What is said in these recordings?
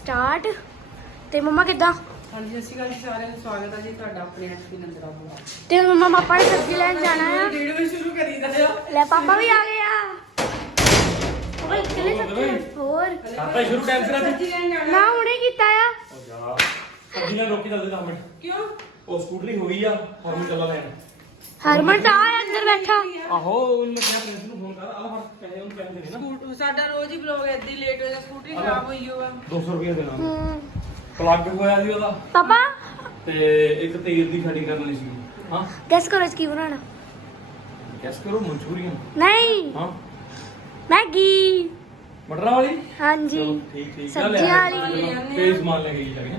Start ਤੇ ਮੰਮਾ ਕਿੱਦਾਂ? ਹਾਂਜੀ ਸਤਿ ਸ਼੍ਰੀ ਅਕਾਲ ਜੀ ਸਾਰਿਆਂ ਨੂੰ। ਸਵਾਗਤ ਹੈ ਜੀ ਤੁਹਾਡਾ ਆਪਣੇ ਐਚਪੀ ਨੰਦਰਾ ਬੁਲਾ। ਤੇ ਮੰਮਾ ਪਾਪਾ ਨੇ ਸਬਜ਼ੀ ਲੈਣ ਜਾਣਾ ਆ? ਵੀਡੀਓ ਸ਼ੁਰੂ ਕਰੀਦਾ ਆ। ਲੈ ਪਾਪਾ ਵੀ ਆ ਗਏ ਆ। ਉਹ ਇਕੱਲੇ ਸਬਜ਼ੀ ਹੋਰ। ਕਰਤਾ ਸ਼ੁਰੂ ਟਾਈਮ ਸਿਰ ਅੱਜ। ਸੱਚੀ ਲੈਣ ਜਾਣਾ। ਨਾ ਹੁਣੇ ਕੀਤਾ ਆ। ਉਹ ਜਾ ਅੱਧੀ ਨਾਲ ਰੋਕੀ ਦੱਸ ਦੇ 10 ਮਿੰਟ। ਕਿਉਂ? ਉਹ ਸਕੂਟਰੀ ਹੋਈ ਆ ਫਾਰਮ ਚੱਲਾ ਲੈਣ। ਹਰਮਨ ਤਾਂ ਆ ਅੰਦਰ ਬੈਠਾ। ਆਹੋ ਉਹਨੂੰ ਕਿਹਾ ਪ੍ਰਿੰਸ ਨੂੰ ਫੋਨ ਕਰ ਆਲਾ ਫੜ ਪੈਸੇ ਉਹਨੂੰ ਪੈਸੇ ਦੇਣੇ। ਨਾ ਸਕੂਟ ਸਾਡਾ ਰੋਜ਼ ਹੀ ਬਲੌਗ ਹੀ ਲੇਟ ਹੋ ਜਾਂਦਾ ਸਕੂਟਰੀ ਖਰਾਬ ਹੋਈ ਹੋਆ। 200 ਰੁਪਏ ਦੇਣਾ। ਹੂੰ। ਪਲੱਗ ਹੋਇਆ ਸੀ ਉਹਦਾ। ਪਾਪਾ? ਤੇ ਇੱਕ ਤੇਲ ਦੀ ਖੜੀ ਕਰਨੀ ਸੀ। ਹਾਂ? ਗੈਸ ਕਰੋ ਇਸ ਕੀ ਬਣਾਉਣਾ? ਗੈਸ ਕਰੋ ਮਨਚੂਰੀਅਨ। ਨਹੀਂ। ਹਾਂ? ਮੈਗੀ। ਮਟਰਾਂ ਵਾਲੀ? ਹਾਂਜੀ। ਠੀਕ ਠੀਕ। ਸਬਜ਼ੀਆਂ ਵਾਲੀ। ਤੇ ਸਮਾਨ ਲੈ ਕੇ ਜੀ ਲੱਗੇ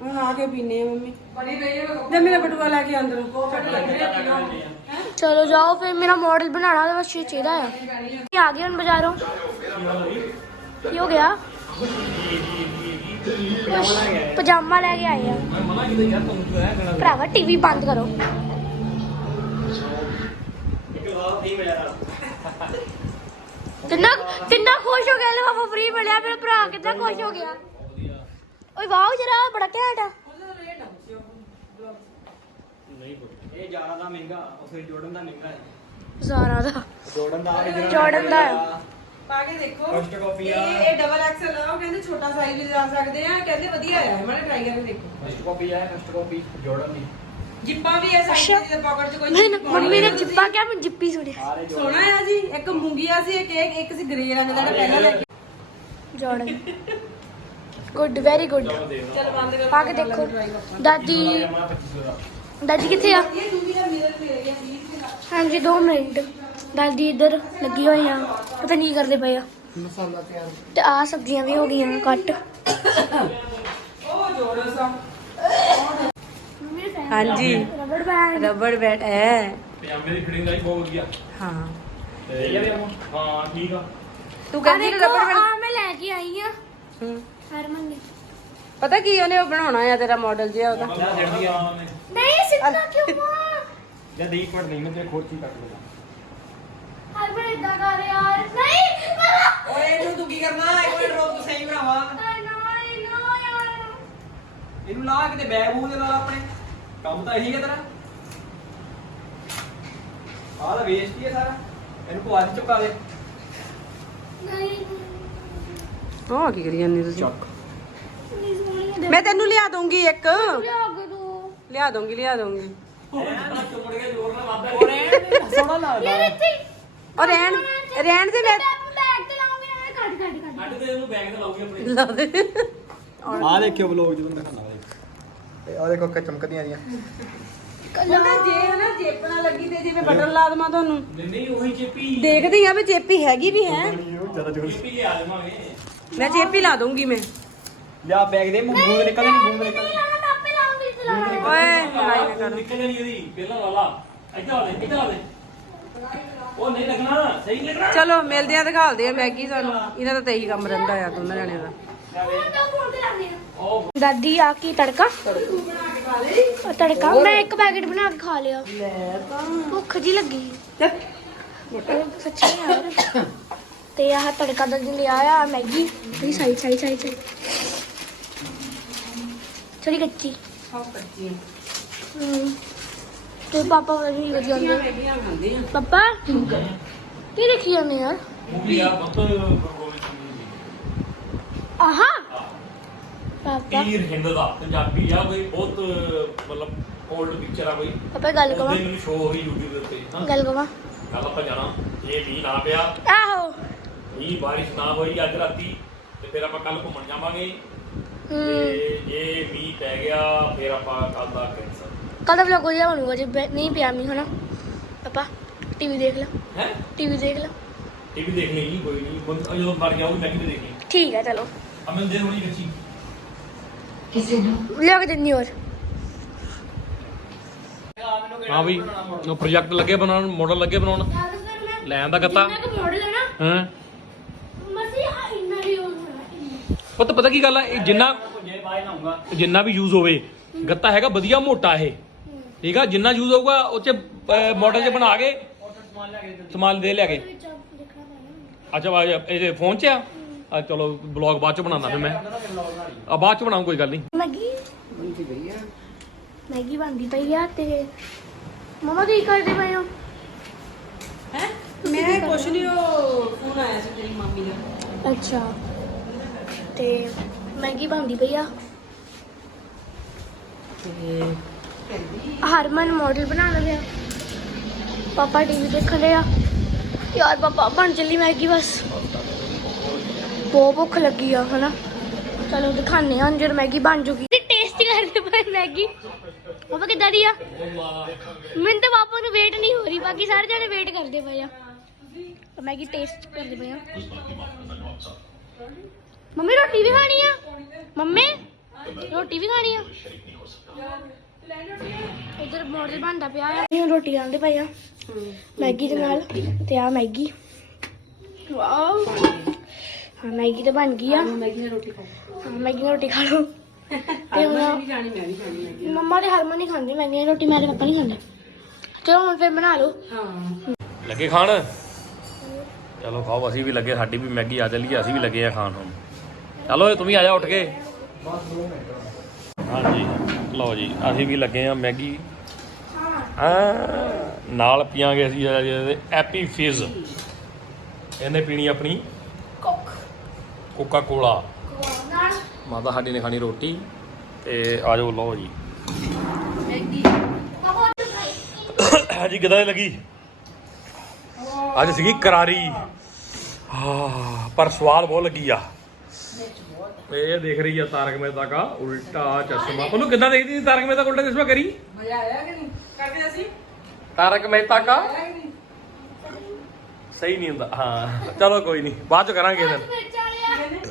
ਹੁਣ ਆ ਕੇ ਪੀਨੇ ਆ ਮੰਮੀ। ਬਣੀ ਪਈ ਹੈ ਤੇ ਮੇਰਾ ਬਟੂਆ ਲੈ ਕੇ ਅੰਦਰ। ਚਲੋ ਜਾਓ ਫਿਰ ਮੇਰਾ ਮਾਡਲ ਬਣਾਣਾ ਉਹਦੇ ਵਾਸਤੇ ਚਾਹੀਦਾ ਆ। ਕੀ ਆ ਗਏ ਬਾਜ਼ਾਰੋਂ? ਕੀ ਹੋ ਗਿਆ? ਪਜਾਮਾ ਲੈ ਕੇ ਆਏ ਆ। ਭਰਾਵਾ ਟੀਵੀ ਬੰਦ ਕਰੋ। ਕਿੰਨਾ ਕਿੰਨਾ ਖੁਸ਼ ਹੋ ਗਿਆ ਲਫਾਫਾ ਫ੍ਰੀ ਮਿਲਿਆ ਮੇਰਾ ਭਰਾ ਕਿੰਨਾ ਖੁਸ਼ ਹੋ ਗਿਆ। ਓਏ ਵਾਓ ਜਰਾ ਬੜਾ ਘੈਂਟ ਆ। ਨਹੀਂ ਪੁੱਤ ਇਹ ਜਾਰਾ ਦਾ ਮਹਿੰਗਾ ਉਹ ਫਿਰ ਦਾ ਮਹਿੰਗਾ ਹੈ। ਜੋੜਨ ਦਾ ਦੇਖੋ ਇਹ ਡਬਲ ਐਕਸਲ ਆ ਉਹ ਕਹਿੰਦੇ ਛੋਟਾ ਸਾਈਜ਼ ਵੀ ਜਾ ਸਕਦੇ ਆ ਕਹਿੰਦੇ ਵਧੀਆ ਆ ਮੈਂ ਟਰਾਈ ਕਰਕੇ ਦੇਖੋ। ਫਸਟ ਕਾਪੀ ਹੈ ਫਸਟ ਕਾਪੀ ਜੋੜਨ ਦੀ। ਜਿੱਪਾਂ ਵੀ ਆ ਸੋਹਣਾ ਸੀ ਇੱਕ ਗੁੱਡ ਵੈਰੀ ਗੁੱਡ ਆ ਕੇ ਦੇਖੋ। ਦਾਦੀ ਦਾਦੀ ਕਿੱਥੇ ਆ? ਹਾਂਜੀ 2 ਮਿੰਟ। ਦਾਦੀ ਇੱਧਰ ਲੱਗੀ ਹੋਈ ਆ। ਪਤਾ ਨਹੀਂ ਕਰਦੇ ਪਏ ਆ। ਮਸਾਲਾ ਤੇ ਆ ਸਬਜ਼ੀਆਂ ਵੀ ਹੋ ਗਈਆਂ ਕੱਟ। ਹਾਂਜੀ। ਰਬੜ ਬੈਂਡ ਰਬੜ ਬੈਂਡ ਹੈ ਪਜਾਮੇ ਦੀ ਫਿਟਿੰਗ ਆਈ ਬਹੁਤ ਵਧੀਆ। ਹਾਂ। ਤੇ ਯਾਰ ਹਾਂ ਠੀਕ ਆ। ਤੂੰ ਕਹਿੰਦੀ ਰਬੜ ਬੈਂਡ ਮੈਂ ਲੈ ਕੇ ਆਈ ਆ। ਹੂੰ। ਹਰਮਨ ਨੇ ਪਤਾ ਕੀ ਉਹਨੇ ਉਹ ਬਣਾਉਣਾ ਆ ਤੇਰਾ ਮਾਡਲ ਜਿਹਾ ਉਹਦਾ? ਮਤਲਬ ਜਿਹੜਦੀ ਆ ਉਹਨੇ। ਨਹੀਂ ਸਿੱਧਾ ਕਿਉਂ ਆ ਜਾਂ ਦੀ ਪੜ ਨਹੀਂ ਮੈਂ ਤੇ ਖੋਚੀ ਕੱਟ ਲਗਾ ਹਰਮਨ ਇਦਾਂ ਕਰ ਯਾਰ। ਨਹੀਂ ਓਏ ਇਹਨੂੰ ਤੂੰ ਕੀ ਕਰਨਾ? ਇੱਕ ਮਿੰਟ ਰੁਕ ਤੂੰ ਸਹੀ ਬਣਾਵਾ। ਨਹੀਂ ਨਾ ਯਾਰ। ਇਹਨੂੰ ਲਾ ਕਿਤੇ ਬੈਗ ਮੂੰਹ ਦੇ ਨਾਲ ਆਪਣੇ। ਕੰਮ ਤਾਂ ਇਹੀ ਹੈ ਤੇਰਾ। ਆਹ ਵੇਸਟ ਹੀ ਹੈ ਸਾਰਾ। ਇਹਨੂੰ ਦੇ ਚੁੱਕਾ ਦੇ। ਨਹੀਂ। ਉਹ ਕੀ ਕਰੀ ਜਾਂਦੀ ਤੁਸੀਂ? ਚੱਕ। ਨਹੀਂ ਸੋਹਣੀ ਦੇ ਮੈਂ ਤੈਨੂੰ ਲਿਆ ਦੂੰਗੀ ਇੱਕ। ਲਿਆ ਦੋ ਲਿਆ ਦੂੰਗੀ ਲਿਆ ਦੂੰਗੀ ਚੁੱਪੜ ਕੇ ਜੋਰ ਨਾਲ ਵੱਧਦਾ ਸੋਹਣਾ ਲੱਗਦਾ ਯਾਰ ਇੱਥੇ ਉਹ ਰਹਿਣ ਰਹਿਣ ਦੇ ਮੈਂ ਬੈਗ। ਤੇ ਲਾਉਂਗੀ ਨਾ ਕੱਟ ਕੱਟ ਕੱਟ ਕੱਢ ਕੇ ਇਹਨੂੰ ਬੈਗ ਤੇ ਲਾਉਗੀ ਆਪਣੇ ਲਾ ਦੇ ਆ ਦੇਖਿਓ ਵਲੋਗ ਜਦੋਂ ਦਿਖਾਣਾ ਤੇ ਆ ਦੇਖੋ ਕਿ ਚਮਕਦੀਆਂ ਦੀਆਂ ਉਹਦਾ ਜੇ ਹਨਾ ਜੇਪਣਾ ਲੱਗੀ ਤੇ ਜਿਵੇਂ ਬਟਨ ਲਾ ਦਵਾਂ ਤੁਹਾਨੂੰ। ਨਹੀਂ ਨਹੀਂ ਉਹੀ ਚੇਪੀ। ਦੇਖਦੀ ਆ ਵੀ ਜੇਪੀ ਹੈਗੀ ਵੀ ਹੈ। ਚੇਪੀ ਲਿਆ ਦੇਵਾਂਗੇ। ਮੈਂ ਜੇਪੀ ਲਾ ਦੂੰਗੀ ਮੈਂ। ਲਿਆ ਬੈਗ ਦੇ ਮੂੰਹ ਮੂੰਹ ਨਿਕਲ ਨਹੀਂ ਮੂੰਹ ਨਿਕਲ। ਲਾਣਾ ਮੈਂ ਆਪੇ ਲਾਉਂਗੀ ਤੇ ਲਾਣਾ ਓਏ ਲੜਾਈ ਨਾ ਕਰ ਨਿਕਲ ਜਾਣੀ ਇਹਦੀ ਪਹਿਲਾਂ ਵਾਲਾ ਇੱਧਰ ਆ ਦੇ ਇੱਧਰ ਆ ਦੇ। ਉਹ ਨਹੀਂ ਲੱਗਣਾ ਸਹੀ ਨਹੀਂ ਲੱਗਣਾ। ਚਲੋ ਮਿਲਦੇ ਆ ਦਿਖਾਲਦੇ ਆ ਮੈਗੀ ਸਾਨੂੰ ਇਹਨਾਂ ਦਾ ਤਾਂ ਇਹੀ ਕੰਮ ਰਹਿੰਦਾ ਆ ਦੋਨਾਂ ਜਣਿਆਂ ਦਾ। ਫੋਨ ਤਾਂ ਫੋਨ ਤੇ ਲਾਉਂਦੇ ਆ ਉਹ ਦਾਦੀ ਆ ਕੀ ਤੜਕਾ? ਉਹ ਤੜਕਾ। ਮੈਂ ਇੱਕ ਪੈਕੇਟ ਬਣਾ ਕੇ ਖਾ ਲਿਆ। ਲੈ ਤਾਂ। ਭੁੱਖ ਜੀ ਲੱਗੀ। ਸੱਚੀ ਯਾਰ। ਤੇ ਆਹ ਤੜਕਾ ਦਾਦੀ ਲਿਆ ਆ ਮੈਗੀ ਥੋੜੀ ਸਾਈ ਸਾਈ ਸਾਈ ਸਾਈ ਥੋੜੀ ਕੱਚੀ। ਹਮ ਤੇ ਪਾਪਾ ਵਰੀ ਵਧੀਆ ਹੁੰਦੇ। ਮੈਗੀਆਂ ਖਾਂਦੇ ਆ। ਪਾਪਾ? ਕੀ ਦੇਖੀ ਜਾਂਦੇ ਯਾਰ ਮੂਵੀ ਆ ਬਹੁਤ ਆਹਾ? ਪਾਪਾ। ਪੀਰ ਹਿੰਦ ਦਾ ਪੰਜਾਬੀ ਆ ਕੋਈ ਬਹੁਤ ਮਤਲਬ 올ਡ ਪਿਕਚਰ ਆ ਕੋਈ। ਪਾਪਾ ਗੱਲ ਉਹਦੇ ਕਵਾਂ। ਮੈਨੂੰ ਸ਼ੋਅ ਹੋ ਰਹੀ YouTube ਦੇ ਉੱਤੇ। ਹਾਂ ਗੱਲ ਕਵਾਂ। ਕੱਲ ਆਪਾਂ ਜਾਣਾ। ਇਹ ਮੀਂਹ ਨਾ ਪਿਆ। ਆਹੋ। ਮੀਂਹ ਬਾਰਿਸ਼ ਨਾ ਹੋਈ ਅੱਜ ਰਾਤੀ ਤੇ ਫਿਰ ਆਪਾਂ ਕੱਲ ਘੁੰਮਣ ਜਾਵਾਂਗੇ। ਤੇ ਜੇ ਮੀਂਹ ਪੈ ਗਿਆ ਫਿਰ ਆਪਾਂ ਕੱਲ ਦਾ ਕੈਂਸਲ ਕੱਲ ਦਾ ਵਲੌਗ ਵਧੀਆ ਬਣੂਗਾ ਜੇ ਬੈ- ਨਹੀਂ ਪਿਆ ਮੀ ਹਨਾ? ਪਾਪਾ ਟੀਵੀ ਦੇਖ ਲੈ। ਹੈ? ਟੀਵੀ ਦੇਖ ਲੈ। ਟੀਵੀ ਦੇਖ ਲਈ ਕੋਈ ਨਹੀਂ। ਬੰਦ- ਜਦੋਂ ਮਰ ਗਿਆ ਉਹ ਮੈਗੀ ਤੇ ਦੇਖ ਲਈ ਠੀਕ ਹੈ ਚਲੋ। ਅਮਨ ਦੇ ਹੋਣੀ ਬੱਚੀ ਲਿਆ ਕੇ ਦਿੰਨੀ ਹੋਰ। ਹਾਂ ਵੀ ਉਹ ਪ੍ਰੋਜੈਕਟ ਲੱਗੇ ਬਣਾਉਣ ਮਾਡਲ ਲੱਗੇ ਬਣਾਉਣ। ਲੈਣ ਦਾ ਗੱਤਾ। ਜਿੰਨਾ ਕੁ ਮਾਡਲ ਹੈ ਨਾ ਹਾਂ ਮਸੀ ਆ ਇੰਨਾ ਹੀ ਯੂਜ਼ ਹੋਣਾ ਪਤਾ ਪਤਾ ਕੀ ਗੱਲ ਆ? ਇਹ ਜਿੰਨਾ ਜਿੰਨਾ ਵੀ ਯੂਜ਼ ਹੋਵੇ ਗੱਤਾ ਹੈਗਾ ਵਧੀਆ ਮੋਟਾ ਇਹ। ਠੀਕ ਆ? ਜਿੰਨਾ ਯੂਜ਼ ਹੋਊਗਾ ਉਹ ਚ ਮਾਡਲ ਚ ਬਣਾ ਕੇ ਸਮਾਨ ਦੇ ਲਿਆ ਕੇ। ਅੱਛਾ ਵਾ ਇਹ ਫੋਨ 'ਚ ਆ? ਆ ਚਲੋ ਬਲੌਗ ਬਾਅਦ ਚ ਬਣਾਉਣਾ ਫਿਰ ਮੈਂ। ਆ ਬਾਅਦ ਚ ਬਣਾਉਂ ਕੋਈ ਗੱਲ ਨਹੀਂ। ਮੈਗੀ? ਮੈਗੀ ਬਣਦੀ ਪਈ ਆ ਤੇ ਮਮਾ ਕੀ ਕਰਦੇ ਪਏ ਹੋ? ਹੈ? ਮੈਂ ਕੁਛ ਨਹੀਂ ਉਹ ਫੋਨ ਆਇਆ ਸੀ ਤੇਰੀ ਮੰਮੀ ਦਾ। ਅੱਛਾ। ਤੇ ਮੈਗੀ ਬਣਦੀ ਪਈ ਆ। ਹਰਮਨ ਮਾਡਲ ਬਣਾ ਲਿਆ ਪਾਪਾ ਟੀਵੀ ਦੇਖਣ ਲਿਆ ਯਾਰ ਪਾਪਾ ਬਣ ਚੱਲੀ ਮੈਗੀ ਬਸ। ਬਹੁਤ ਭੁੱਖ ਲੱਗੀ ਆ ਹਨਾ। ਚਲੋ ਦਿਖਾਣੇ ਹਾਂ ਜਦੋਂ ਮੈਗੀ ਬਣ ਜੂਗੀ। ਤੇ ਟੇਸਟੀ ਕਰਦੇ ਪਏ ਮੈਗੀ ਪਾਪਾ ਕਿੱਦਾਂ ਦੀ ਆ? ਮੈਨੂੰ ਤਾਂ ਪਾਪਾ ਨੂੰ ਵੇਟ ਨਹੀਂ ਹੋ ਰਹੀ। ਬਾਕੀ ਸਾਰੇ ਜਣੇ ਵੇਟ ਕਰਦੇ ਪਏ ਆ। ਤਾਂ ਮੈਗੀ ਟੇਸਟ ਕਰਦੇ ਪਏ ਆ। ਮੰਮੀ ਰੋਟੀ ਵੀ ਖਾਣੀ ਆ? ਮੰਮੀ ਰੋਟੀ ਵੀ ਖਾਣੀ ਆ? ਇਧਰ ਮੋਡਲ ਬਣਦਾ ਪਿਆ ਆ। ਇਹ ਰੋਟੀ ਖਾਂਦੇ ਪਏ ਆ। ਮੈਗੀ ਦੇ ਨਾਲ ਤੇ ਆ ਮੈਗੀ। ਵਾਓ। ਹਾਂ ਮੈਗੀ ਤਾਂ ਬਣ ਗਈ ਆ। ਮੈਗੀ ਨਾਲ ਰੋਟੀ ਖਾਓ ਹਾਂ ਮੈਗੀ ਨਾਲ ਰੋਟੀ ਖਾ ਲਓ। ਤੇ ਹੁਣ ਨਹੀਂ ਜਾਣੀ ਮੈਂ ਨਹੀਂ ਖਾਣੀ ਮੈਗੀ ਮੰਮਾ ਤੇ ਹਰਮਨ ਨਹੀਂ ਖਾਂਦੇ ਮੈਗੀ ਨਾਲ ਰੋਟੀ ਮੇਰੇ ਪਾਪਾ ਨਹੀਂ ਖਾਂਦੇ। ਚਲੋ ਹੁਣ ਫਿਰ ਬਣਾ ਲਓ। ਹਾਂ। ਲੱਗੇ ਖਾਣ? ਚਲੋ ਖਾਓ ਅਸੀਂ ਵੀ ਲੱਗੇ ਸਾਡੀ ਵੀ ਮੈਗੀ ਆ ਚੱਲੀ ਅਸੀਂ ਵੀ ਲੱਗੇ ਆ ਖਾਣ ਹੁਣ। ਚਲੋ ਤੂੰ ਵੀ ਆ ਜਾ ਉੱਠ ਕੇ। ਹਾਂਜੀ ਲਓ ਜੀ ਅਸੀਂ ਵੀ ਲੱਗੇ ਆ ਮੈਗੀ। ਆ ਨਾਲ ਪੀਾਂਗੇ ਅਸੀਂ ਇਹਦੇ ਐਪੀ ਫਿਜ਼। ਇਹਨੇ ਪੀਣੀ ਆਪਣੀ ਕੋਕ। ਕੋਕਾ ਕੋਲਾ ਨਾਲ ਮਾਤਾ ਸਾਡੀ ਨੇ ਖਾਣੀ ਰੋਟੀ ਤੇ ਆ ਜਾਓ ਲਓ ਜੀ। ਮੈਗੀ। ਹਾਂਜੀ ਕਿਦਾਂ ਦੀ ਲੱਗੀ? ਅੱਜ ਸੀਗੀ ਕਰਾਰੀ। ਹਾਂ ਪਰ ਸਵਾਦ ਬਹੁਤ ਲੱਗੀ ਆ। ਇਹ ਦੇਖ ਰਹੀ ਆ ਤਾਰਕ ਮਹਿਤਾ ਦਾ ਉਲਟਾ ਚਸ਼ਮਾ। ਉਹਨੂੰ ਕਿੱਦਾਂ ਦੇਖਦੀ ਸੀ ਤਾਰਕ ਮਹਿਤਾ ਦਾ ਉਲਟਾ ਚਸ਼ਮਾ ਕਰੀ? ਮਜ਼ਾ ਆਇਆ ਕਿ ਨਹੀਂ? ਕਰਕੇ ਅਸੀਂ? ਤਾਰਕ ਮਹਿਤਾ ਦਾ? ਆਇਆ ਕਿ ਨਹੀਂ? ਸਹੀ ਨਹੀਂ ਹੁੰਦਾ। ਹਾਂ ਚਲੋ ਕੋਈ ਨਹੀਂ ਬਾਅਦ ਚ ਕਰਾਂਗੇ ਫਿਰ।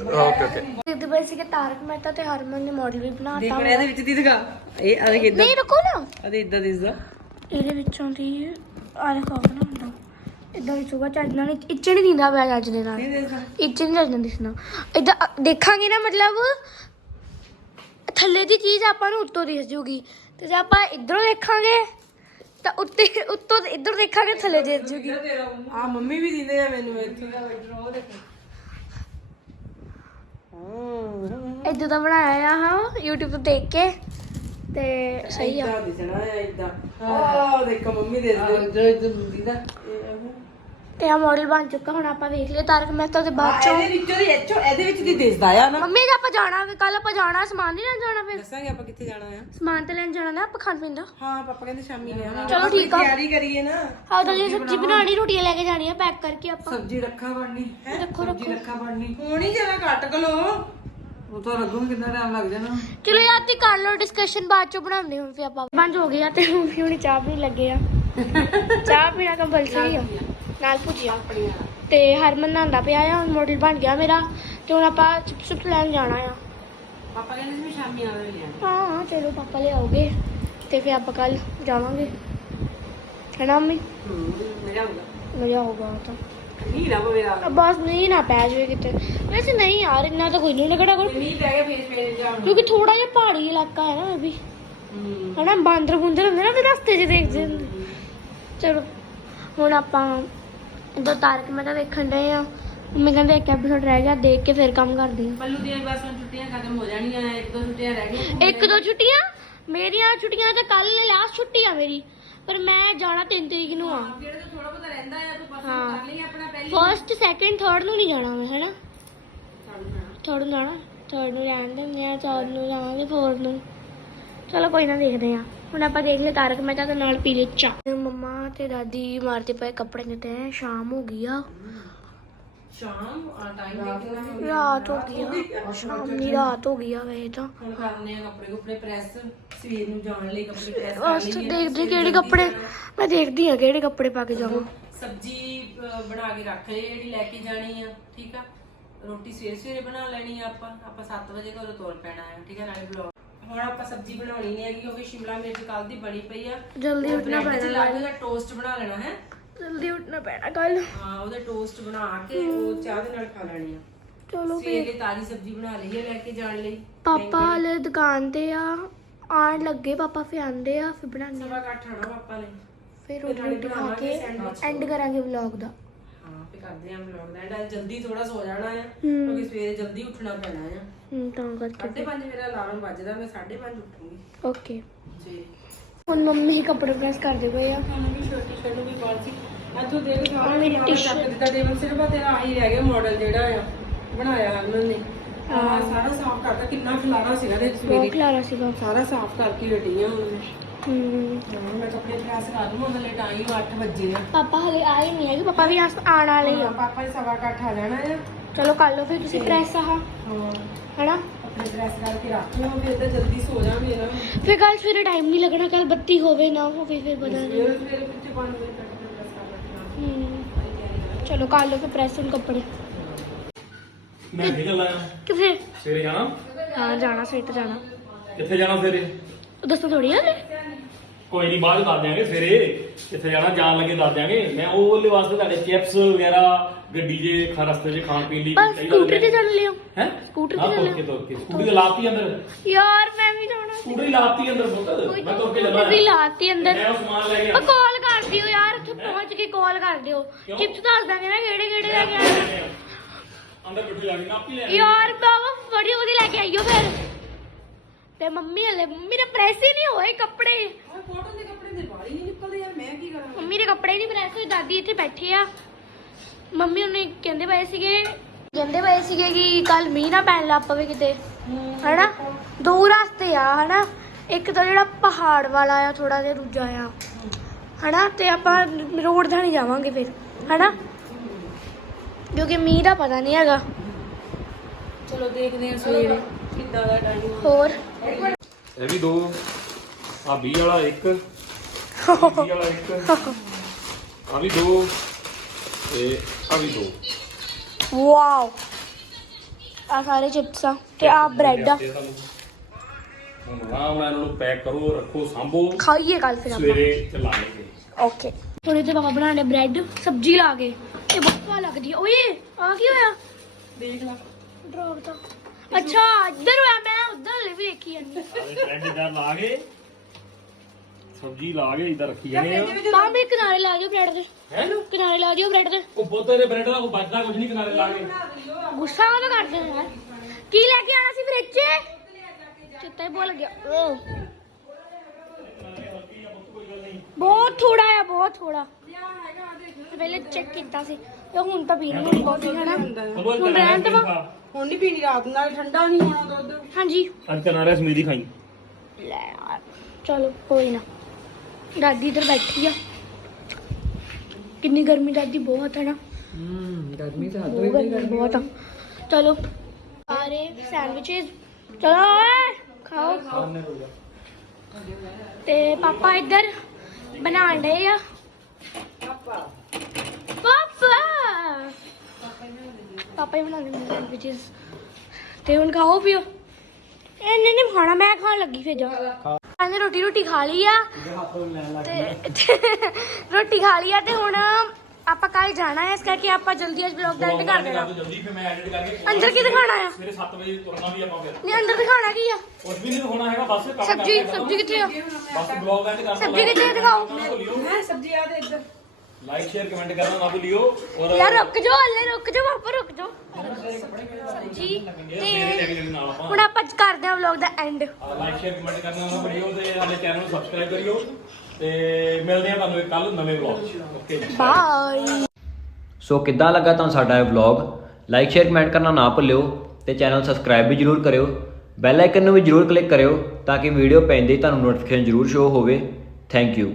Okay okay. ਜਿੱਦ ਪਈ ਸੀ ਕਿ ਤਾਰਕ ਮਹਿਤਾ ਤੇ ਹਰਮਨ ਨੇ ਮਾਡਲ ਵੀ ਬਣਾਤਾ ਦੇਖ ਲੈ ਇਹਦੇ ਵਿੱਚ ਦੀ ਦਿਖਾ। ਇਹ ਆ ਦੇਖ ਇਦਾਂ ਨਹੀਂ ਰੁਕੋ ਨਾ। ਅਦੇ ਇਦਾਂ ਦਿਸਦਾ ਇਹਦੇ ਵਿੱਚੋਂ ਦੀ ਆ ਦੇਖੋ ਨਾ ਇਦਾਂ ਵਿਚੂਗਾ ਚੱਜ ਨਾਲ ਇੱਚ ਨਹੀਂ ਦਿੰਦਾ ਪਿਆ ਚੱਜ ਦੇ ਨਾਲ। ਇੱਚ ਨਹੀਂ ਚੱਜ ਨਾਲ ਦਿਸਣਾ। ਇਦਾਂ ਦੇਖਾਂਗੇ ਨਾ ਮਤਲਬ ਥੱਲੇ ਦੀ ਚੀਜ਼ ਆਪਾਂ ਨੂੰ ਉੱਤੋਂ ਦਿਸ ਜੂਗੀ। ਤੇ ਜੇ ਆਪਾਂ ਇਧਰੋਂ ਦੇਖਾਂਗੇ ਤਾਂ ਉੱਤੇ ਉੱਤੋਂ ਇਧਰ ਦੇਖਾਂਗੇ ਥੱਲੇ ਦਿਸ ਜੂਗੀ। ਆ ਮੰਮੀ। ਵੀ ਦਿੰਦੇ ਆ ਮੈਨੂੰ ਇੱਥੇ। ਦਾ ਉਹ ਦੇਖ ਇਦਾਂ ਦਾ ਬਣਾਇਆ ਆ ਹਾਂ YouTube ਤੋਂ ਦੇਖ ਕੇ। ਤੇ ਸਹੀ ਆ। ਇਦਾਂ ਦਿਸਣਾ ਹੈ ਇਦਾਂ ਆ ਦੇਖੋ ਮੰਮੀ ਦੇ ਦੇ ਜੋ ਇਦਾਂ ਦਿੰਦਾ ਤੇ ਆ ਮਾਡਲ ਬਣ ਚੁੱਕਾ ਹੁਣ ਆਪਾਂ ਵੇਖ ਲਿਆ ਤਾਰਕ ਮਹਿਤਾ ਦੇ ਬਾਅਦ ਚੋਂ ਇਹਦੇ ਵਿੱਚੋਂ ਦੀ ਇੱਥੋਂ ਇਹਦੇ ਵਿੱਚ ਦੀ ਦਿਸਦਾ ਆ ਨਾ। ਮੰਮੀ ਜੇ ਆਪਾਂ ਜਾਣਾ ਕੱਲ ਆਪਾਂ ਜਾਣਾ ਸਮਾਨ ਨਹੀਂ ਲੈਣ ਜਾਣਾ ਫਿਰ? ਦੱਸਾਂਗੇ ਆਪਾਂ ਕਿੱਥੇ ਜਾਣਾ ਆ। ਸਮਾਨ ਤੇ ਲੈਣ ਜਾਣਾ ਨਾ ਆਪਾਂ ਖਾਣ ਪੀਣ ਦਾ। ਹਾਂ ਪਾਪਾ ਕਹਿੰਦੇ ਸ਼ਾਮੀ ਲੈ ਆਉਣਾ ਚਲੋ ਠੀਕ ਆ। ਤਿਆਰੀ ਕਰੀਏ ਨਾ। ਹਾਂ ਤਾਂ ਜੀ ਸਬਜ਼ੀ ਬਣਾਣੀ ਰੋਟੀਆਂ ਲੈ ਕੇ ਜਾਣੀਆਂ ਪੈਕ ਕਰਕੇ ਆਪਾਂ। ਸਬਜ਼ੀ ਰੱਖਾ ਬਣਨੀ ਹੈ? ਰੱਖੋ ਸਬਜ਼ੀ ਰੱਖੋ। ਰੱਖਾ ਬਣਨੀ। ਹੋਣੀ ਜਰਾ ਕੱਟ ਕਲੋ ਉਹ ਤਾਂ ਲੱਗੂ ਕਿੰਨਾ ਟਾਈਮ ਲੱਗ ਜਾਣਾ। ਚਲੋ ਯਾਰ ਤੇ ਕਰ ਲਓ ਡਿਸਕਸ਼ਨ ਬਾਅਦ ਚੋਂ ਬਣਾਉਂਦੇ ਹਾਂ ਫਿਰ ਆਪਾਂ। ਬੰਦ ਹੋ ਗਿਆ ਤੇ ਹੁਣ ਵੀ ਹੁਣੀ ਚਾਹ ਪੀਣ ਲੱਗੇ ਆ। ਚਾਹ ਪੀਣਾ ਕੰਪਲਸਰੀ ਆ। ਨਾਲ ਭੁਜੀਆ ਤੇ ਹਰਮਨ ਨਹਾਉਂਦਾ ਪਿਆ ਆ ਹੁਣ ਮਾਡਲ ਬਣ ਗਿਆ ਮੇਰਾ ਤੇ ਹੁਣ ਆਪਾਂ ਚਿਪਸ ਚੁਪਸ ਲੈਣ ਜਾਣਾ ਆ। ਪਾਪਾ ਕਹਿੰਦੇ ਸੀ ਸ਼ਾਮੀ ਆਵੇ ਲਿਆ ਹਾਂ ਹਾਂ ਚਲੋ ਪਾਪਾ ਲੈ ਆਓਗੇ ਤੇ ਫਿਰ ਆਪਾਂ ਕੱਲ ਜਾਵਾਂਗੇ। ਹੈਨਾ ਮੰਮੀ? ਮੇਰਾ ਹੋਗਾ ਮਜ਼ਾ ਆਊਗਾ ਤਾਂ। ਨਹੀਂ ਨਾ ਮੇਰਾ ਬਸ ਨਹੀਂ ਨਾ ਪੈ ਜਾਵੇ ਕਿਤੇ। ਵੈਸੇ ਨਹੀਂ ਯਾਰ ਇੰਨਾ ਤਾਂ ਕੋਈ ਨਹੀਂ ਲੱਗੜਾ ਕੋਈ ਨਹੀਂ ਪੈ ਗਿਆ ਫੇਸ ਮੇਰੇ ਜਾਣ ਕਿਉਂਕਿ ਥੋੜਾ ਜਿਹਾ ਪਹਾੜੀ ਇਲਾਕਾ ਹੈ ਨਾ ਅਭੀ ਹੂੰ। ਹਨਾ ਬਾਂਦਰ ਬੁੰਦਰ ਹੁੰਦੇ ਨਾ ਫਿਰ ਰਸਤੇ 'ਚ ਦੇਖਦੇ ਚਲੋ ਹੁਣ ਆਪਾਂ ਇਧਰ ਤਾਰਕ ਮਹਿਤਾ ਦੇਖਣ ਡਏ ਆ। ਮੰਮੀ ਕਹਿੰਦੇ ਇੱਕ ਐਪੀਸੋਡ ਰਹਿ ਗਿਆ ਦੇਖ ਕੇ ਫਿਰ ਕੰਮ ਕਰਦੇ ਪੱਲੂ ਦੀਆਂ ਬਸ ਹੁਣ ਛੁੱਟੀਆਂ ਖਤਮ ਹੋ ਜਾਣੀਆਂ ਇੱਕ ਦੋ ਛੁੱਟੀਆਂ ਰਹਿ ਆ ਗਈਆਂ। ਇੱਕ ਦੋ ਛੁੱਟੀਆਂ? ਮੇਰੀਆਂ ਛੁੱਟੀਆਂ ਤਾਂ ਕੱਲ ਲਾਸਟ ਛੁੱਟੀ ਆ ਮੇਰੀ। ਪਰ ਮੈਂ ਜਾਣਾ 3 ਤਰੀਕ ਨੂੰ ਆ। ਜਿਹੜੇ ਤੋਂ ਥੋੜਾ ਬਹੁਤਾ ਰਹਿੰਦਾ ਆ ਤੂੰ ਪਰਸੋਂ ਹਾਂ। ਕਰ ਲਈ ਆਪਣਾ ਪਹਿਲੀ। ਫਰਸਟ ਸੈਕੰਡ ਥਰਡ ਨੂੰ ਨਹੀਂ ਜਾਣਾ ਮੈਂ ਹੈਨਾ? ਥਰਡ ਨੂੰ ਜਾਣਾ ਥਰਡ ਨੂੰ ਰਹਿਣ ਦਿੰਦੇ ਆ ਚੌਥ ਨੂੰ ਜਾਵਾਂਗੇ ਫੋਰਥ ਨੂੰ। ਚਲੋ ਕੋਈ ਨਾ ਦੇਖਦੇ ਆ ਹੁਣ ਆਪਾਂ ਦੇਖ ਲਿਆ ਤਾਰਕ ਮਹਿਤਾ ਦੇ ਨਾਲ ਪੀ ਲਈ ਚਾਹ। ਮੰਮਾ ਤੇ ਦਾਦੀ ਮਾਰਦੇ ਪਏ ਕੱਪੜੇ ਨੇ ਤੇ ਸ਼ਾਮ ਹੋ ਗਈ ਆ। ਸ਼ਾਮ ਆ ਟਾਈਮ ਦੇਖਣਾ ਰਾਤ ਹੋ ਗਈ ਆ। ਸ਼ਾਮ ਦੀ ਰਾਤ ਹੋ ਗਈ ਆ ਵੈਸੇ ਤਾਂ। ਹੁਣ ਕਰਨੇ ਆ ਕੱਪੜੇ ਕੁਪੜੇ ਪ੍ਰੈਸ ਸਵੇਰ ਨੂੰ ਜਾਣ ਲਈ ਕੱਪੜੇ ਪ੍ਰੈਸ ਬਸ ਦੇਖਦੇ ਕਿਹੜੇ ਕੱਪੜੇ ਮੈਂ ਦੇਖਦੀ ਆ ਕਿਹੜੇ ਕੱਪੜੇ ਪਾ ਕੇ ਜਾਵਾਂ। ਸਬਜੀ ਬਣਾ ਕੇ ਰੱਖ ਲਈ ਜਿਹੜੀ ਲੈ ਕੇ ਜਾਣੀ ਆ ਠੀਕ ਆ? ਰੋਟੀ ਸਵੇਰੇ ਸਵੇਰੇ ਬਣਾ ਲੈਣੀ ਆ ਆਪਾਂ। ਆਪਾਂ 7 ਵਜੇ ਘਰੋਂ ਤੁਰ ਪੈਣਾ ਆ ਠੀਕ ਆ? ਨਾਲੇ ਬਲੌਗ ਹੁਣ ਆਪਾਂ ਸਬਜ਼ੀ ਬਣਾਉਣੀ ਨਹੀਂ ਹੈਗੀ ਕਿਉਂਕਿ ਸ਼ਿਮਲਾ ਮਿਰਚ ਕੱਲ ਦੀ ਬਣੀ ਪਈ ਆ। ਜਲਦੀ ਉਹ ਉੱਠਣਾ bread 'ਚ ਪੈਣਾ ਲੱਗ ਗਿਆ ਟੋਸਟ ਬਣਾ ਲੈਣਾ ਹੈ। ਜਲਦੀ ਉੱਠਣਾ ਪੈਣਾ ਕੱਲ ਹਾਂ ਉਹਦੇ ਟੋਸਟ ਬਣਾ ਕੇ ਉਹ ਚਾਹ ਦੇ ਨਾਲ ਖਾ ਲੈਣੀ ਆ। ਚਲੋ ਸਵੇਰ ਤਾਜ਼ੀ ਸਬਜ਼ੀ ਬਣਾ ਲਈ ਹੈ ਲੈ ਕੇ ਜਾਣ ਲਈ। ਪਾਪਾ ਹਲੇ ਦੁਕਾਨ ਤੇ ਆ ਆਣ ਲੱਗੇ ਪਾਪਾ ਫਿਰ ਆਂਦੇ ਆ ਫਿਰ ਬਣਾਉਂਦੇ ਆ। ਸਵਾ ਕੁ ਆਣਾ ਪਾਪਾ ਨੇ। ਫਿਰ ਰੋਟੀ ਰੋਟੀ ਖਾ ਕੇ ਐਂਡ ਕਰਾਂਗੇ ਵਲੌਗ ਦਾ। ਫੇ ਕਰਦੇ ਆਂ ਵਲੌਗ ਦਾ ਐਂਡ ਜਲਦੀ ਥੋੜਾ ਸੋ ਜਾਣਾ ਆ ਕਿਉਂਕਿ ਸਵੇਰੇ ਜਲਦੀ ਉੱਠਣਾ ਪੈਣਾ ਆ। ਹੂੰ ਤਾਂ ਕਰਕੇ। 5:30 ਮੇਰਾ ਅਲਾਰਮ ਵੱਜਦਾ ਮੈਂ 5:30 ਉੱਠੂੰਗੀ। ਓਕੇ। ਸਵੇਰੇ ਹੁਣ ਮੰਮੀ ਹੀ ਕੱਪੜੇ ਪ੍ਰੈਸ ਕਰਦੇ ਪਏ ਆ। ਸਾਨੂੰ ਵੀ ਛੋਟੀ ਛੋਟੀ ਵੀ ਬਾਲਸੀ ਅੱਜ ਤੂੰ ਦੇਖ ਸਾਰਾ ਆਹ ਮੇਰੀ ਦਿੱਤਾ। ਦੇਵਨ ਸਿਰਫ ਆ ਤੇਰਾ ਆਹੀ ਰਹਿ ਗਿਆ ਮਾਡਲ ਜਿਹੜਾ ਆ ਬਣਾਇਆ ਹਰਮਨ ਨੇ। ਹਾਂ। ਸਾਰਾ ਸਾਫ਼ ਕਰਤਾ। ਕਿੰਨਾ ਖਲਾਰਾ ਸੀਗਾ ਦੇ ਬਹੁਤ ਸਵੇਰੇ ਖਲਾਰਾ ਸੀਗਾ। ਸਾਰਾ ਸਾਫ਼ ਕਰਕੇ ਹਟੀ ਆ ਹੁਣ ਮੈਂ ਕੱਪੜੇ ਪ੍ਰੈਸ ਕਰ ਲਵਾਂ ਹਲੇ ਟਾਈਮ 8 ਵਜੇ ਆ ਪਾਪਾ ਹਲੇ ਆਏ ਨਹੀਂ ਹੈਗੇ ਪਾਪਾ ਵੀ ਆਸ- ਆਉਣ ਵਾਲੇ ਹੀ ਆ ਪਾਪਾ ਨੇ ਸਵਾ ਕੁ ਅੱਠ ਆ ਜਾਣਾ ਆ ਚਲੋ ਕਰ ਲਓ ਫਿਰ ਤੁਸੀਂ ਪ੍ਰੈਸ ਆਹ ਹਾਂ ਹਨਾ ਆਪਣੇ ਪ੍ਰੈਸ ਕਰਕੇ ਰੱਖ ਲਓ ਫਿਰ ਤਾਂ ਜਲਦੀ ਸੋ ਜਾਵਾਂਗੇ ਨਾ ਫਿਰ ਕੱਲ ਸਵੇਰੇ ਟਾਈਮ ਨਹੀਂ ਲੱਗਣਾ ਕੱਲ ਬੱਤੀ ਹੋਵੇ ਨਾ ਹੋਵੇ ਫਿਰ ਪਤਾ ਨਹੀਂ ਸਵੇਰੇ ਸਵੇਰੇ ਕਿੱਥੇ 5 ਵਜੇ ਤੱਕ ਪ੍ਰੈਸ ਕਰ ਰੱਖਣਾ ਹੂੰ ਚਲੋ ਕਰ ਲਓ ਫਿਰ ਪ੍ਰੈਸ ਹੁਣ ਕੱਪੜੇ ਮੈਂ ਵੀ ਚੱਲਾਂ ਕਿੱਥੇ ਸਵੇਰੇ ਜਾਣਾ ਹਾਂ ਜਾਣਾ ਸਵੇਰ ਜਾਣਾ ਕਿੱਥੇ ਜਾਣਾ ਸਵੇਰੇ? ਉਹ ਦੱਸੋ ਥੋੜੀ ਹਲੇ ਕੋਈ ਨਹੀਂ ਬਾਅਦ ਦੱਸ ਦਿਆਂਗੇ ਸਵੇਰੇ। ਕਿੱਥੇ ਜਾਣਾ ਜਾਣ ਲੱਗੇ ਦੱਸ ਦਿਆਂਗੇ। ਮੈਂ ਉਹ ਉਹਦੇ ਵਾਸਤੇ ਤੁਹਾਡੇ ਚਿਪਸ ਵਗੈਰਾ ਗੱਡੀ 'ਚ ਖਾ ਰਸਤੇ 'ਚ ਖਾਣ ਪੀਣ ਲਈ ਬਸ ਸਕੂਟਰ ਤੇ ਚੱਲ ਲਿਓ। ਹੈ? ਸਕੂਟਰ ਤੇ ਚੱਲ ਕੇ ਸਕੂਟਰੀ ਲਾਤੀ ਅੰਦਰ? ਯਾਰ ਮੈਂ ਵੀ ਜਾਣਾ ਸਕੂਟਰੀ ਲਾਤੀ ਅੰਦਰ ਪੁੱਤ। ਮੈਂ ਤੁਰ ਕੇ ਚੱਲਾਂ ਸਕੂਟਰ ਲਾਤੀ ਅੰਦਰ। ਮੈਂ ਉਹ ਸਮਾਨ ਲੈ ਕੇ ਉਹ ਕਾਲ ਕਰ ਦਿਓ ਯਾਰ ਉੱਥੇ ਪਹੁੰਚ ਕੇ ਕਾਲ ਕਰ ਦਿਓ? ਚਿਪਸ ਦੱਸ ਦਾਂਗੇ ਨਾ ਕਿਹੜੇ ਕਿਹੜੇ ਲੈ ਕੇ ਆਏ। ਅੰਦਰ ਬਿਠੂ ਜਾ ਕੇ ਨਾਪੀ ਲੈ ਯਾਰ ਬਾਬਾ ਬੜੀ ਉਹਦੀ ਲੈ ਕੇ ਆਈਓ ਫਿਰ। ਤੇ ਮੰਮੀ ਹਲੇ ਮੰਮੀ ਨੇ ਪ੍ਰੈਸ ਹੀ ਨਹੀਂ ਹੋਏ ਕੱਪੜੇ। ਹਾਂ ਕੋਟਨ ਦੇ ਕੱਪੜੇ ਦੇ ਹੀ ਨਹੀਂ ਨਿਕਲਦੇ ਯਾਰ ਮੈਂ ਕੀ ਕਰਾਂ? ਮੰਮੀ ਦੇ ਕੱਪੜੇ ਨਹੀਂ ਪ੍ਰੈਸ ਹੋਏ ਦਾਦੀ ਇੱਥੇ ਬੈਠੀ ਆ। ਮੰਮੀ ਉਹਨੇ ਕਹਿੰਦੇ ਪਏ ਸੀਗੇ ਕਹਿੰਦੇ ਪਏ ਸੀਗੇ ਕਿ ਕੱਲ ਮੀਂਹ ਨਾ ਪੈਣ ਲੱਗ ਪਵੇ ਕਿਤੇ। ਹਨਾ? ਦੋ ਰਸਤੇ ਆ ਹਨਾ? ਇੱਕ ਤਾਂ ਜਿਹੜਾ ਪਹਾੜ ਵਾਲਾ ਆ ਥੋੜਾ ਜਿਹਾ ਦੂਜਾ ਆ। ਹਨਾ? ਤੇ ਆਪਾਂ ਰੋਡ ਦਾ ਨਹੀਂ ਜਾਵਾਂਗੇ ਫਿਰ ਹਨਾ? ਕਿਉਂਕਿ ਮੀਂਹ ਦਾ ਪਤਾ ਨਹੀਂ ਹੈਗਾ। ਚਲੋ ਦੇਖਦੇ ਹਾਂ ਸਵੇਰੇ ਕਿੱਦਾਂ ਦਾ ਟਾਈਮ ਹੋਰ? ਇਹ ਵੀ ਦੋ। ਆ 20 ਵਾਲਾ ਇੱਕ 20 ਵਾਲਾ ਇੱਕ। ਆ ਵੀ ਦੋ। ਤੇ ਆ ਵੀ ਦੋ। ਵਾਓ। ਆ ਸਾਰੇ ਚਿਪਸ ਆ ਤੇ ਆ ਬ੍ਰੈਡ ਆ। ਤੇ ਹੁਣ ਆਰਾਮ ਨਾਲ ਇਹਨਾਂ ਨੂੰ ਪੈਕ ਕਰੋ ਰੱਖੋ ਸਾਂਭੋ। ਖਾਈਏ ਕੱਲ ਫਿਰ ਆਪਾਂ। ਸਵੇਰੇ ਚਲਾਵਾਂਗੇ ਓਕੇ ਹੁਣ ਤੇ ਪਾਪਾ ਬਣਾਣੇ ਬ੍ਰੈਡ ਸਬਜ਼ੀ ਲਾ ਕੇ। ਇਹ ਬਹੁਤ ਸਵਾਦ ਲੱਗਦੀ ਓਏ ਆ ਕੀ ਹੋਇਆ? ਦੇਖ ਲਾ। ਡਰੋਪ ਤਾਂ। ਅੱਛਾ ਇੱਧਰ ਹੋਇਆ ਮੈਂ। ਉੱਧਰ ਵੀ ਦੇਖੀ ਜਾਂਦੀ ਬ੍ਰੈਡ ਇਧਰ ਲਾ ਕੇ ਸਬਜ਼ੀ ਲਾ ਕੇ ਇਧਰ ਰੱਖੀ ਜਾਣੇ ਆ। ਮਾਂ ਮੇਰੇ ਕਿਨਾਰੇ ਲਾ ਦਿਓ ਬ੍ਰੈਡ ਦੇ। ਹੈ? ਕਿਨਾਰੇ ਲਾ ਦਿਓ ਬ੍ਰੈਡ ਦੇ। ਉਹ ਬੋਤੇ ਦੇ ਬ੍ਰੈਡ ਦਾ ਕੋਈ ਬਚਦਾ ਕੁਝ ਨਹੀਂ ਕਿਨਾਰੇ ਲਾ ਕੇ। ਗੁੱਸਾ ਕਦੋਂ ਕਰਦੇ ਹੋ ਯਾਰ। ਕੀ ਲੈ ਕੇ ਆਣਾ ਸੀ ਫ੍ਰਿਜ? 'ਚ ਚਿੱਤਾ ਹੀ ਭੁੱਲ ਗਿਆ। ਓ ਬਹੁਤ ਥੋੜਾ ਆ ਬਹੁਤ ਥੋੜਾ ਪਹਿਲੇ ਚੈੱਕ ਕੀਤਾ ਸੀ। ਤੇ ਹੁਣ ਤਾਂ ਪੀ ਰਹੀ ਹਾਂ ਕਾਫੀ ਹਨਾ? ਹੁਣ ਰਹਿਣ ਦੇਵਾਂ? ਹੁਣ ਨਹੀਂ ਪੀਣੀ ਰਾਤ ਨਾਲ ਠੰਡਾ ਨਹੀਂ ਹੋਣਾ ਦੁੱਧ। ਹਾਂਜੀ। ਅੱਜ ਕਿਨਾਰੇ ਸਮੀਦੀ ਖਾਈ। ਲੈ ਯਾਰ ਚਲੋ ਕੋਈ ਨਾ। ਦਾਦੀ ਇੱਧਰ ਬੈਠੀ ਆ। ਕਿੰਨੀ ਗਰਮੀ ਦਾਦੀ ਬਹੁਤ ਹੈ ਨਾ। ਹੂੰ ਗਰਮੀ ਤਾਂ ਬਹੁਤ ਗਰਮੀ ਬਹੁਤ ਆ। ਚਲੋ ਸਾਰੇ ਸੈਂਡਵਿਚਸ। ਚਲੋ ਓਏ ਖਾਓ। ਤੇ ਪਾਪਾ ਇੱਧਰ ਬਣਾਉਣ ਡਏ ਆ। ਪਾਪਾ ਪਾਪਾ! ਹੀ ਬਣਾਉਂਦੇ ਨੇ ਸੈਂਡਵਿਚਸ ਤੇ ਹੁਣ ਖਾਓ ਪੀਓ। ਇਹਨੇ ਨਹੀਂ ਖਾਣਾ ਮੈਂ ਖਾਣ ਲੱਗੀ ਫਿਰ ਜਾ। ਇਹਨੇ ਰੋਟੀ ਰੋਟੀ ਖਾ ਲਈ ਆ। ਤੇ ਰੋਟੀ ਖਾ ਲਈ ਆ ਤੇ ਹੁਣ ਆਪਾਂ ਕੱਲ ਜਾਣਾ ਹੈ ਇਸ ਕਰਕੇ ਆਪਾਂ ਜਲਦੀ ਅੱਜ ਵਲੌਗ ਦਾ ਐਂਡ ਕਰ ਦੇਣਾ। ਜਲਦੀ ਫਿਰ ਮੈਂ ਐਡਿਟ ਕਰਕੇ ਅੰਦਰ ਕੀ ਦਿਖਾਣਾ ਆ? ਸਵੇਰੇ 7 ਵਜੇ ਤੁਰਨਾ ਵੀ ਆਪਾਂ ਫਿਰ। ਨਹੀਂ ਅੰਦਰ ਦਿਖਾਣਾ ਕੀ ਆ? ਕੁਝ ਵੀ ਨਹੀਂ ਦਿਖਾਉਣਾ ਹੈਗਾ ਬਸ ਕੰਮ ਸਬਜੀ ਸਬਜੀ ਕਿੱਥੇ ਆ? ਬਸ ਬਲੌਗ ਐਂਡ ਕਰਨਾ। ਸਬਜੀ ਕਿੱਥੇ? ਦਿਖਾਓ। ਹੈ ਸਬਜ਼ੀ ਆ ਦੇ ਇੱਧਰ। ਲਾਈਕ ਸ਼ੇਅਰ ਕਮੈਂਟ ਕਰਨਾ ਨਾ ਭੁੱਲਿਓ ਔਰ ਯਾਰ ਰੁਕ ਜਾਓ ਹੱਲੇ ਰੁਕ ਜਾਓ ਪਾਪਾ ਰੁਕ ਜਾਓ। ਲੈ ਤੇ ਹੁਣ ਆਪਾਂ ਕਰਦੇ ਹਾਂ ਵਲੌਗ ਦਾ ਐਂਡ ਲਾਈਕ ਸ਼ੇਅਰ ਕਮੈਂਟ ਕਰਨਾ ਨਾ ਭੁੱਲਿਓ ਤੇ ਸਾਡੇ ਚੈਨਲ ਨੂੰ ਸਬਸਕ੍ਰਾਈਬ ਕਰਿਓ ਤੇ ਮਿਲਦੇ ਆ ਤੁਹਾਨੂੰ ਕੱਲ ਨਵੇਂ ਵਲੌਗ 'ਚ। ਓਕੇ ਬਾਏ ਸੋ ਕਿੱਦਾਂ ਲੱਗਾ ਤੁਹਾਨੂੰ ਸਾਡਾ ਇਹ ਵਲੌਗ ਲਾਈਕ ਸ਼ੇਅਰ ਕਮੈਂਟ ਕਰਨਾ ਨਾ ਭੁੱਲਿਓ ਤੇ ਚੈਨਲ ਸਬਸਕ੍ਰਾਈਬ ਵੀ ਜਰੂਰ ਕਰਿਓ। ਬੈਲ ਆਈਕਨ ਨੂੰ ਵੀ ਜਰੂਰ ਕਲਿੱਕ ਕਰਿਓ ਤਾਂ ਕਿ ਵੀਡੀਓ ਪੈਂਦੇ ਹੀ ਤੁਹਾਨੂੰ ਨੋਟੀਫਿਕੇਸ਼ਨ ਜਰੂਰ ਸ਼ੋ ਹੋਵੇ। Thank you